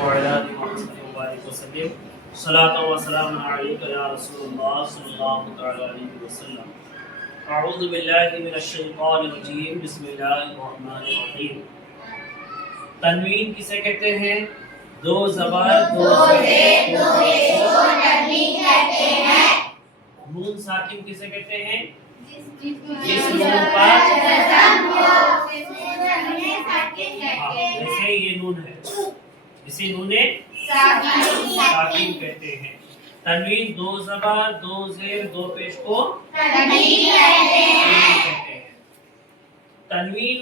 وعلى آله وصحبه وبارك وسلم صلاة وسلام عليك يا رسول الله صلى الله عليه وسلم. اعوذ باللہ من الشیطان الرجیم بسم اللہ الرحمن الرحیم. تنوین کسے کہتے ہیں؟ دو زبر دو زیر دو پیش کو تنوین کہتے ہیں. نون ساکن کسے کہتے ہیں؟ جس نون پر جزم ہو جیسے یہ نون ہے اسے نون ساکن کہتے ہیں. تنوین دو زبر دو زیر دو پیش کو تنوین کہتے ہیں. تنوین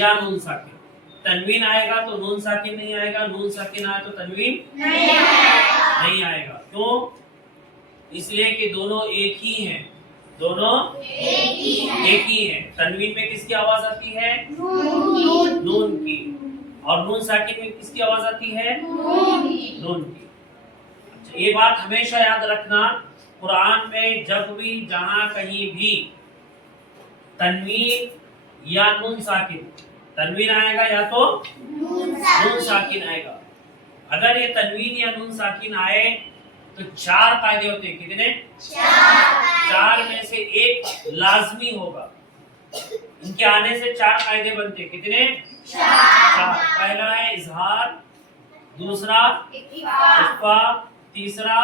یا نون ساکن. تنوین آئے گا تو نون ساکن نہیں آئے گا, نون ساکن آئے تو تنوین نہیں آئے گا. کیوں؟ اس لیے کہ دونوں ایک ہی ہیں, دونوں ایک ہی ہیں. تنوین میں کس کی آواز آتی ہے؟ نون کی. اور نون ساکن میں کس کی آواز آتی ہے؟ نون کی. یہ بات ہمیشہ یاد رکھنا, قرآن میں جب بھی جہاں کہیں بھی تنوین یا نون ساکن, تنوین آئے گا یا تو نون ساکن آئے گا. اگر یہ تنوین یا نون ساکن آئے تو چار قاعدے ہوتے ہیں. کتنے؟ چار میں سے ایک لازمی ہوگا. ان کے آنے سے چار قاعدے بنتے ہیں. کتنے؟ چار. پہلا ہے اظہار, دوسرا اخفا, تیسرا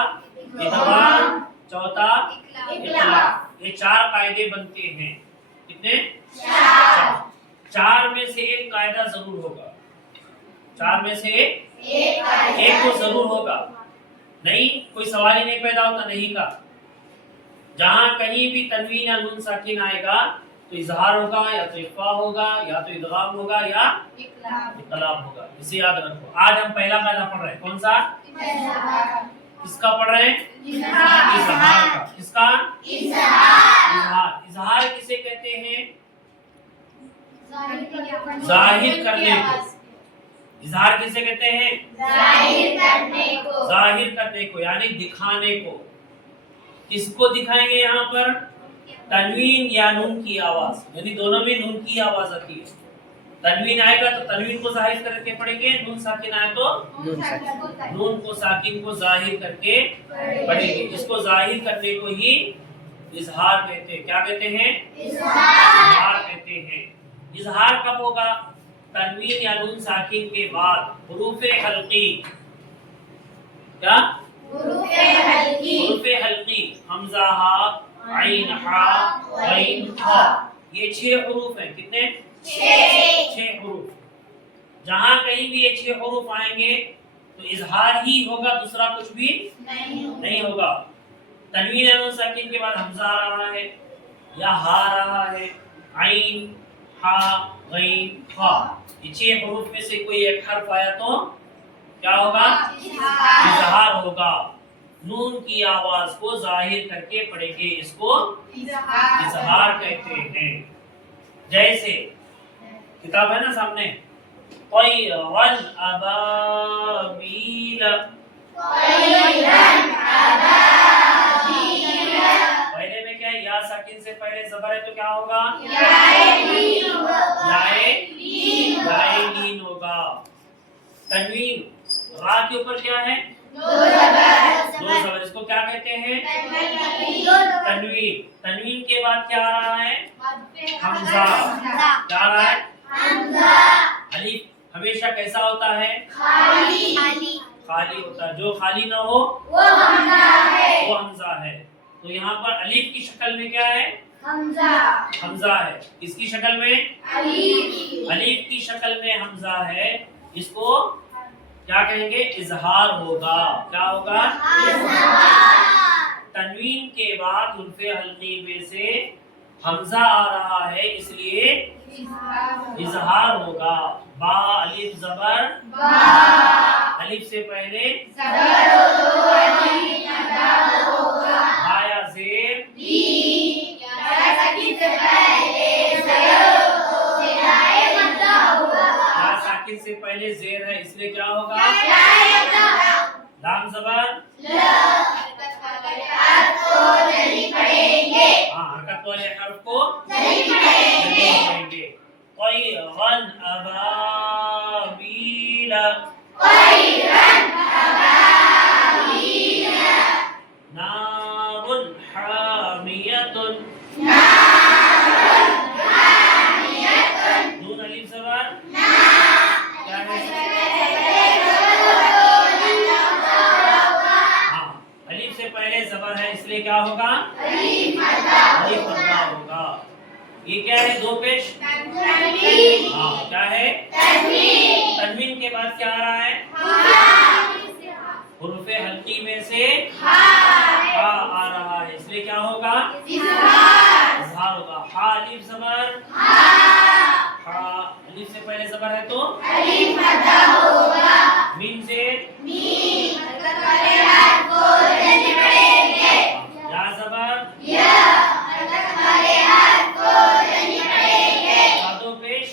ادغام, چوتھا اطلاق. یہ چار قاعدے بنتے ہیں. کتنے؟ چار میں سے ایک قاعدہ ضرور ہوگا. چار میں سے ایک تو ضرور ہوگا. نہیں کوئی سوال ہی نہیں پیدا ہوتا نہیں کا. جہاں کہیں بھی تنوین یا نون ساکن آئے گا تو اظہار ہوگا یا تو اخفا ہوگا یا تو ادغام ہوگا یا اطلاق ہوگا. اسے یاد رکھو. آج ہم پہلا قاعدہ پڑھ رہے ہیں. کون سا؟ کس کا پڑھ رہے ہیں؟ اظہار کا. کس کا؟ اظہار. اظہار کسے کہتے ہیں؟ ظاہر کرنے کو. اظہار کسے کہتے ہیں؟ ظاہر کرنے کو یعنی دکھانے کو. کس کو دکھائیں گے یہاں پر؟ تنوین یا نون کی آواز, یعنی دونوں میں نون کی آواز آتی ہے. تنوین آئے گا تو تنوین کو ظاہر کر کے پڑھیں گے, نون ساکن آئے تو نون کو ساکن کو ظاہر کر کے پڑھیں گے. اس کو ظاہر کرنے کو ہی اظہار کہتے ہیں. کیا کہتے ہیں؟ اظہار کہتے ہیں. اظہار کب ہوگا؟ تنوین یا نون ساکن کے بعد حروف حلقی. کیا؟ حروف حلقی حمزہ ہا عین ہا غین ہا. یہ 6 حروف ہیں. کتنے؟ 6 حروف. جہاں کہیں بھی یہ 6 حروف آئیں گے تو اظہار ہی ہوگا, دوسرا کچھ بھی نہیں ہوگا. تنوین یا نون ساکن کے بعد حمزہ آ رہا ہے یا ہا آ رہا ہے, عین ہا غین ہا. یہ 6 حروف میں سے کوئی ایک حرف آیا تو کیا ہوگا؟ اظہار ہوگا. نون کی آواز کو ظاہر کر کے پڑھیں گے. اس کو اظہار کہتے ہیں. جیسے کتاب ہے نا سامنے, طیرن ابابیل. پہلے میں کیا ہے؟ یا ساکن سے پہلے زبر ہے تو کیا ہوگا؟ یائے لین ہوگا. تنوین را کے اوپر کیا ہے؟ دو زبر. اس کو کیا کہتے ہیں؟ تنوین. تنوین کے بعد کیا آ رہا ہے؟ حمزہ. کیا آ رہا ہے؟ الف ہمیشہ کیسا ہوتا ہے؟ خالی ہوتا ہے. جو خالی نہ ہو وہ حمزہ ہے. تو یہاں پر الف کی شکل میں کیا ہے؟ حمزہ ہے. اس کی شکل میں الف کی شکل میں حمزہ ہے. اس کو کیا کہیں گے؟ اظہار ہوگا. کیا ہوگا؟ تنوین کے بعد حروف حلقی میں سے حمزہ آ رہا ہے, اس لیے اظہار ہوگا. با الف زبر الف سے پہلے یا زیر یا ساکن سے پہلے زیر ہے, اس لیے کیا ہوگا؟ لام زبر حرکت والے حرف کو نہیں پڑھیں گے. طیرن ابابیل نار حامیۃ نون الف زبر کیا ہے؟ ہاں الف سے پہلے زبر ہے اس لیے کیا ہوگا؟ الف مدہ ہوگا. یہ کیا ہے؟ دو پیش ہاں کیا ہے؟ تنوین کے بعد کیا آ رہا ہے؟ حروف حلقی میں سے ہا آ رہا ہے اس لیے کیا ہوگا؟ اظہار ہوگا. ہا الف زبر ہا الف سے پہلے زبر ہے تو الف مدہ ہوگا. میم سے حرکت والے حرف کو رہنے پڑیں گے. یا زبر حرکت والے حرف کو رہنے پڑیں گے. دو پیش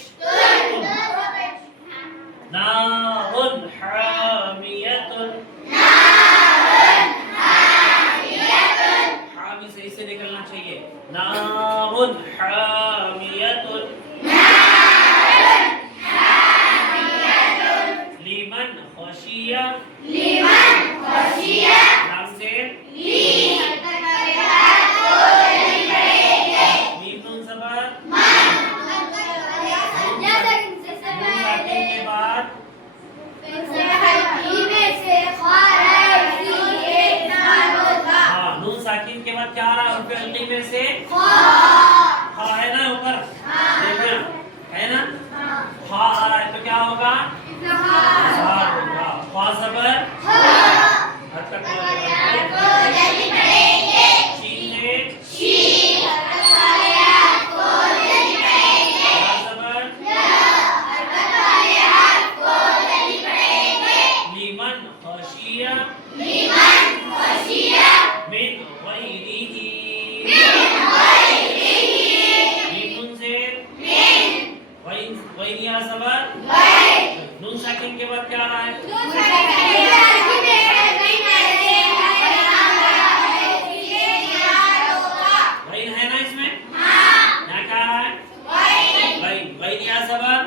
نار حامیۃ ہا بھی صحیح سے نکلنا چاہیے. نار حامیۃ لیمن خشیہ نام سے میم نون زبر نون ساکن کے بعد ہاں نون ساکن کے بعد کیا آ رہا ہے؟ حرف حلقی میں سے ہا ہے نا اوپر دیکھنا ہے نا ہا آ رہا ہے تو کیا ہوگا؟ اظہار ہوگا. خا زبر حرکت والے حرف کو شین سے یا زبر لیمن خشیہ من غیرہ میم نون سے غیر یا زبر نون ساکن کے بعد کیا آ رہا ہے؟ غین ہے نا اس میں یہاں کیا آ رہا ہے؟ غین یا زبر